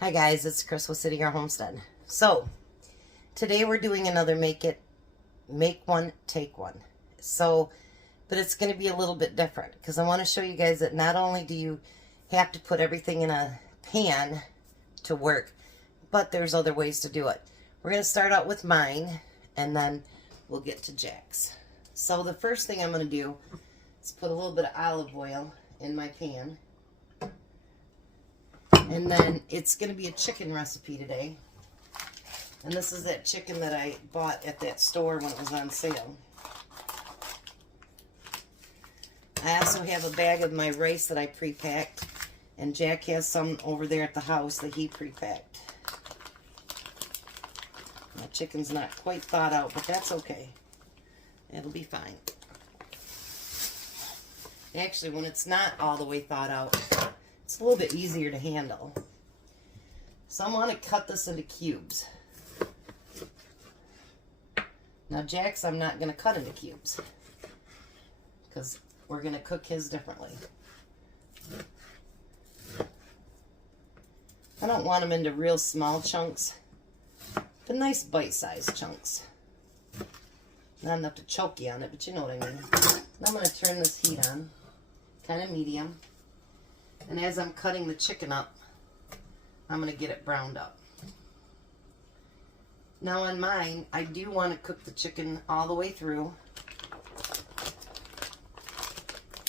Hi guys, it's Chris with City Your Homestead. So, today we're doing another make one, take one. But it's going to be a little bit different because I want to show you guys that not only do you have to put everything in a pan to work, but there's other ways to do it. We're going to start out with mine and then we'll get to Jack's. So the first thing I'm going to do is put a little bit of olive oil in my pan. And then it's going to be a chicken recipe today. And this is that chicken that I bought at that store when it was on sale. I also have a bag of my rice that I pre-packed. And Jack has some over there at the house that he pre-packed. My chicken's not quite thawed out, but that's okay. It'll be fine. Actually, when it's not all the way thawed out, it's a little bit easier to handle. So I'm going to cut this into cubes. Now Jack's I'm not going to cut into cubes because we're going to cook his differently. I don't want them into real small chunks, but nice bite-sized chunks. Not enough to choke you on it, but you know what I mean. And I'm going to turn this heat on, kind of medium. And as I'm cutting the chicken up, I'm going to get it browned up. Now on mine, I do want to cook the chicken all the way through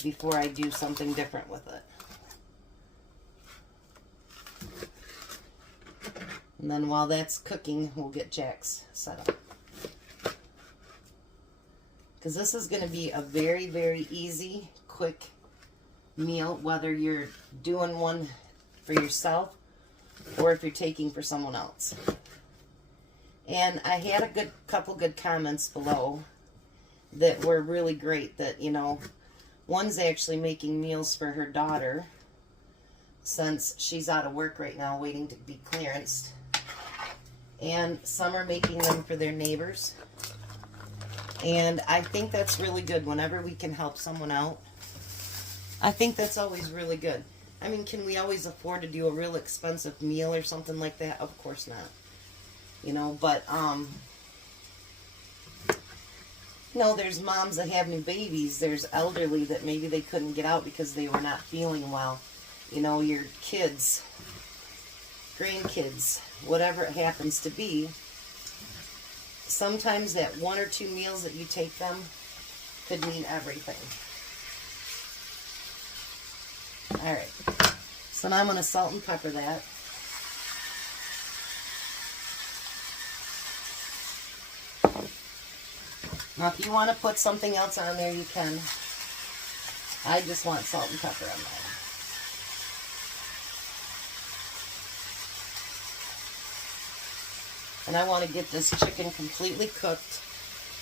before I do something different with it. And then while that's cooking, we'll get Jack's set up. Because this is going to be a very, very easy, quick meal, whether you're doing one for yourself or if you're taking for someone else. And I had a couple good comments below that were really great, that, you know, one's actually making meals for her daughter since she's out of work right now waiting to be clearanced, and some are making them for their neighbors. And I think that's really good whenever we can help someone out. I think that's always really good. I mean, can we always afford to do a real expensive meal or something like that? Of course not. You know, but, you know, there's moms that have new babies. There's elderly that maybe they couldn't get out because they were not feeling well. You know, your kids, grandkids, whatever it happens to be. Sometimes that one or two meals that you take them could mean everything. Alright, so now I'm going to salt and pepper that. Now if you want to put something else on there, you can. I just want salt and pepper on mine. And I want to get this chicken completely cooked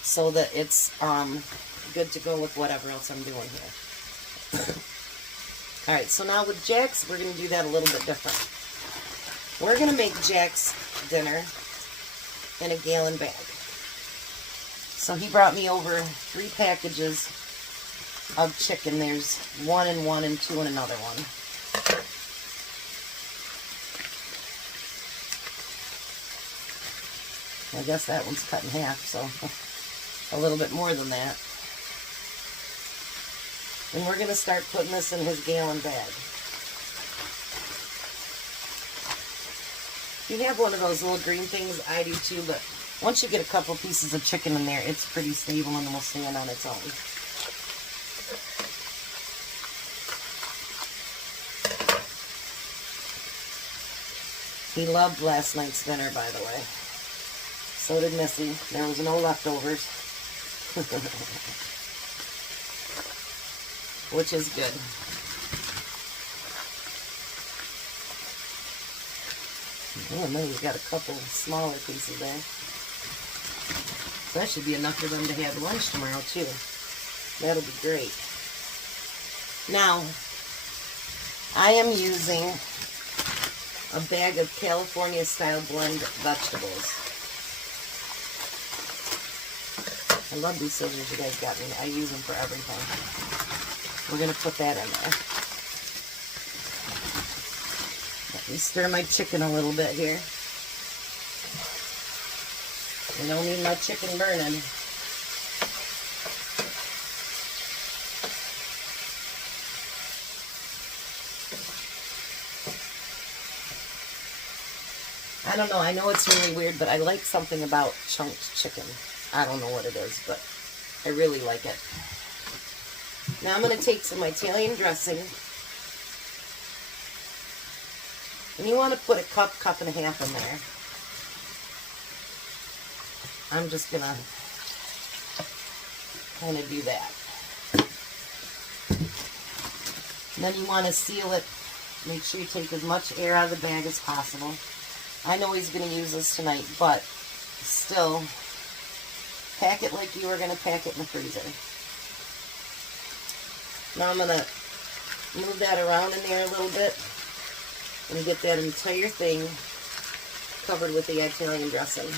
so that it's good to go with whatever else I'm doing here. Alright, so now with Jack's, we're going to do that a little bit different. We're going to make Jack's dinner in a gallon bag. So he brought me over 3 packages of chicken. There's 1 in one and 2 in another one. I guess that one's cut in half, so a little bit more than that. And we're going to start putting this in his gallon bag. You have one of those little green things, I do too, but once you get a couple pieces of chicken in there, it's pretty stable and will stand on its own. He loved last night's dinner, by the way. So did Missy. There was no leftovers. Which is good. Oh, and then we've got a couple smaller pieces there. So that should be enough for them to have lunch tomorrow, too. That'll be great. Now, I am using a bag of California-style blend vegetables. I love these scissors you guys got me. I use them for everything. We're going to put that in there. Let me stir my chicken a little bit here. I don't need my chicken burning. I don't know. I know it's really weird, but I like something about chunked chicken. I don't know what it is, but I really like it. Now I'm going to take some Italian dressing. And you want to put a cup and a half in there. I'm just going to kind of do that. And then you want to seal it. Make sure you take as much air out of the bag as possible. I know he's going to use this tonight, but still, pack it like you were going to pack it in the freezer. Now I'm going to move that around in there a little bit and get that entire thing covered with the Italian dressing.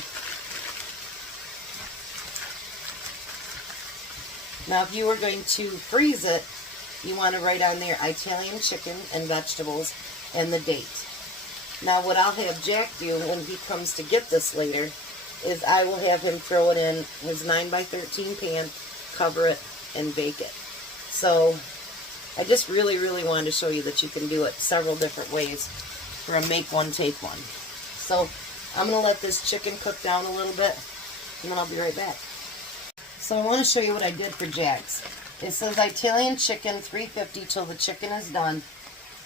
Now if you were going to freeze it, you want to write on there Italian chicken and vegetables and the date. Now what I'll have Jack do when he comes to get this later is I will have him throw it in his 9x13 pan, cover it, and bake it. So I just really wanted to show you that you can do it several different ways for a make one, take one. So I'm going to let this chicken cook down a little bit, and then I'll be right back. So I want to show you what I did for Jack's. It says Italian chicken, $3.50 till the chicken is done,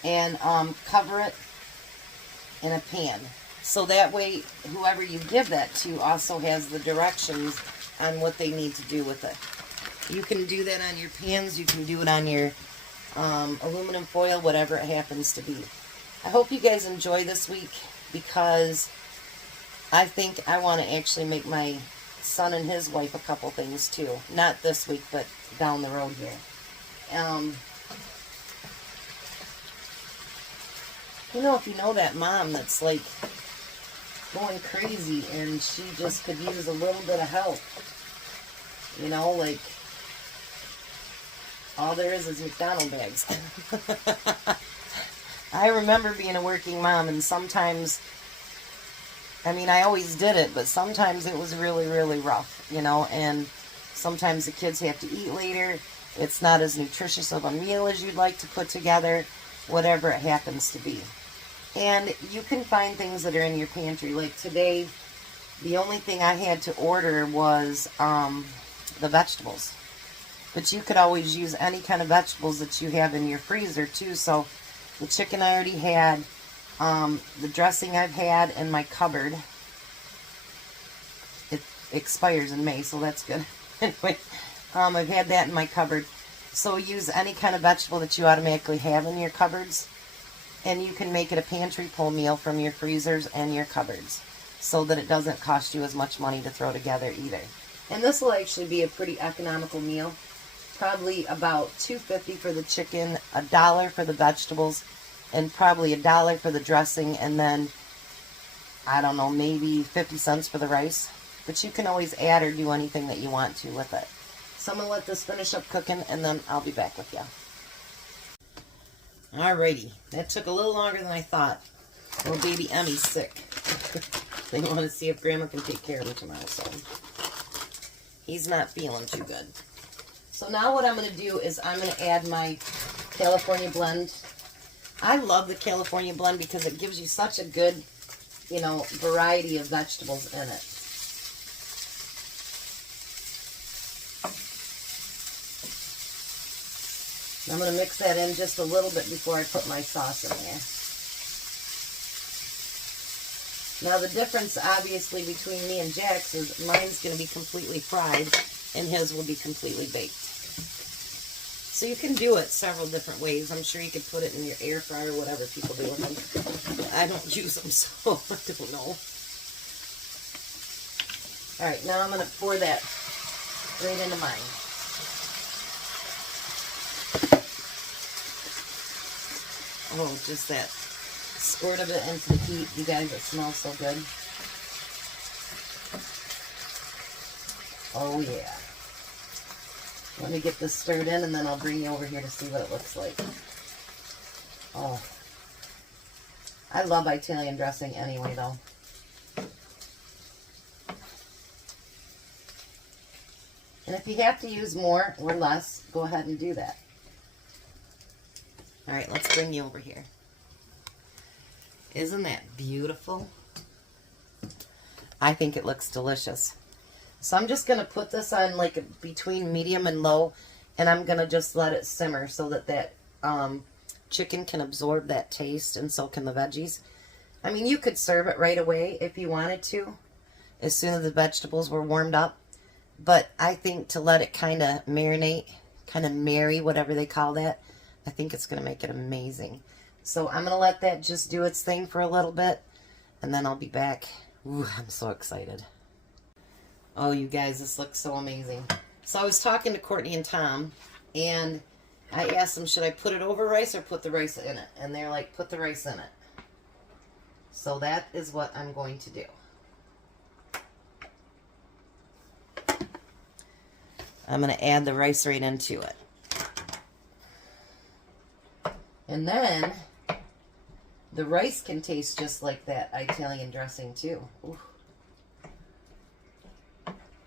and cover it in a pan. So that way, whoever you give that to also has the directions on what they need to do with it. You can do that on your pans, you can do it on your aluminum foil, whatever it happens to be. I hope you guys enjoy this week, because I think I want to actually make my son and his wife a couple things too. Not this week, but down the road here. You know, if you know that mom that's like going crazy and she just could use a little bit of help. You know, like all there is McDonald's bags. I remember being a working mom, and sometimes, I mean, I always did it, but sometimes it was really rough, you know, and sometimes the kids have to eat later. It's not as nutritious of a meal as you'd like to put together, whatever it happens to be. And you can find things that are in your pantry. Like today, the only thing I had to order was the vegetables. But you could always use any kind of vegetables that you have in your freezer too. So the chicken I already had, the dressing I've had in my cupboard. It expires in May, so that's good. Anyway, I've had that in my cupboard. So use any kind of vegetable that you automatically have in your cupboards, and you can make it a pantry pull meal from your freezers and your cupboards, so that it doesn't cost you as much money to throw together either. And this will actually be a pretty economical meal. Probably about $2.50 for the chicken, $1 for the vegetables, and probably $1 for the dressing, and then, I don't know, maybe 50 cents for the rice. But you can always add or do anything that you want to with it. So I'm going to let this finish up cooking, and then I'll be back with you. Alrighty, that took a little longer than I thought. Little baby Emmy's sick. They want to see if Grandma can take care of him tomorrow, so he's not feeling too good. So now what I'm going to do is I'm going to add my California blend. I love the California blend because it gives you such a good, you know, variety of vegetables in it. I'm going to mix that in just a little bit before I put my sauce in there. Now the difference obviously between me and Jack's is mine's going to be completely fried and his will be completely baked. So you can do it several different ways. I'm sure you could put it in your air fryer or whatever people do with them. I don't use them, so I don't know. Alright, now I'm going to pour that right into mine. Oh, just that squirt of it into the heat. You guys, it smells so good. Oh, yeah. Let me get this stirred in, and then I'll bring you over here to see what it looks like. Oh. I love Italian dressing anyway, though. And if you have to use more or less, go ahead and do that. All right, let's bring you over here. Isn't that beautiful? I think it looks delicious. So I'm just going to put this on like between medium and low, and I'm going to just let it simmer so that that chicken can absorb that taste, and so can the veggies. I mean, you could serve it right away if you wanted to, as soon as the vegetables were warmed up. But I think to let it kind of marinate, kind of marry, whatever they call that, I think it's going to make it amazing. So I'm going to let that just do its thing for a little bit, and then I'll be back. Ooh, I'm so excited. Oh, you guys, this looks so amazing. So I was talking to Courtney and Tom, and I asked them, should I put it over rice or put the rice in it? And they're like, put the rice in it. So that is what I'm going to do. I'm going to add the rice right into it. And then the rice can taste just like that Italian dressing too. Ooh.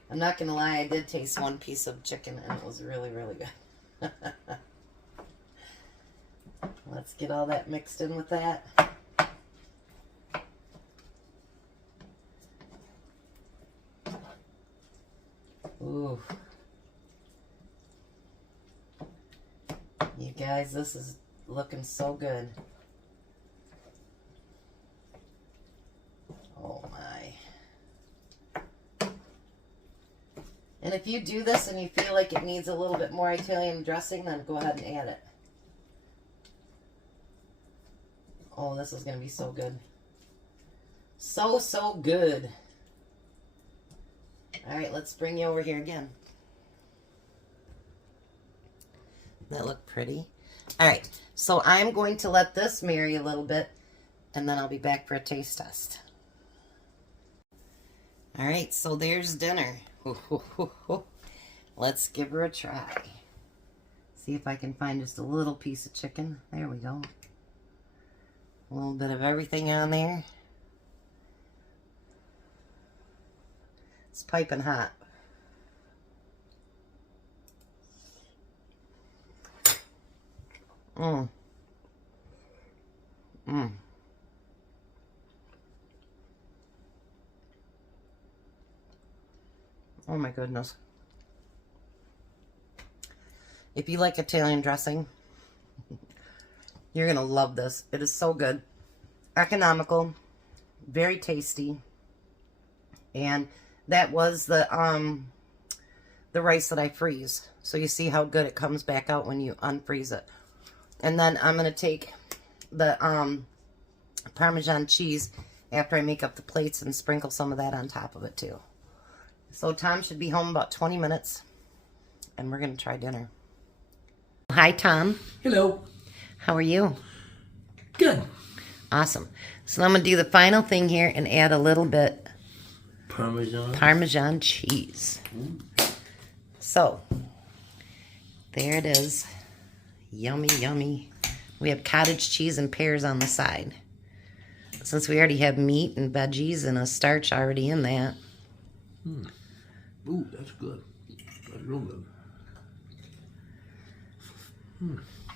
I'm not going to lie, I did taste one piece of chicken and it was really, really good. Let's get all that mixed in with that. Ooh. You guys, this is looking so good. Oh my. And if you do this and you feel like it needs a little bit more Italian dressing, then go ahead and add it. Oh, this is going to be so good. So, so good. All right, let's bring you over here again. That look pretty? All right, so I'm going to let this marry a little bit, and then I'll be back for a taste test. All right, so there's dinner. Let's give her a try. See if I can find just a little piece of chicken. There we go. A little bit of everything on there. It's piping hot. Mmm. Mmm. Oh my goodness. If you like Italian dressing, you're going to love this. It is so good. Economical. Very tasty. And that was the rice that I freeze. So you see how good it comes back out when you unfreeze it. And then I'm going to take the Parmesan cheese after I make up the plates and sprinkle some of that on top of it too. So Tom should be home about 20 minutes, and we're going to try dinner. Hi, Tom. Hello. How are you? Good. Awesome. So I'm going to do the final thing here and add a little bit Parmesan cheese. So, there it is. Yummy, yummy. We have cottage cheese and pears on the side. Since we already have meat and veggies and a starch already in that. Ooh, that's good. That's real good.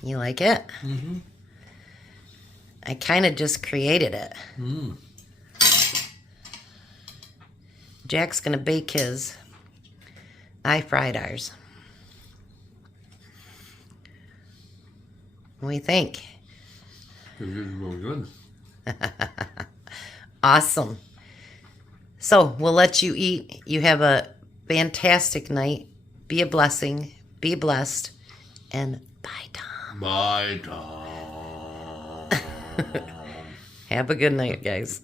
You like it? Mm-hmm. I kind of just created it. Jack's going to bake his. I fried ours. What do you think? It is really good. Awesome. So we'll let you eat. You have a fantastic night. Be a blessing. Be blessed. And bye, Tom. Bye, Tom. Have a good night, guys.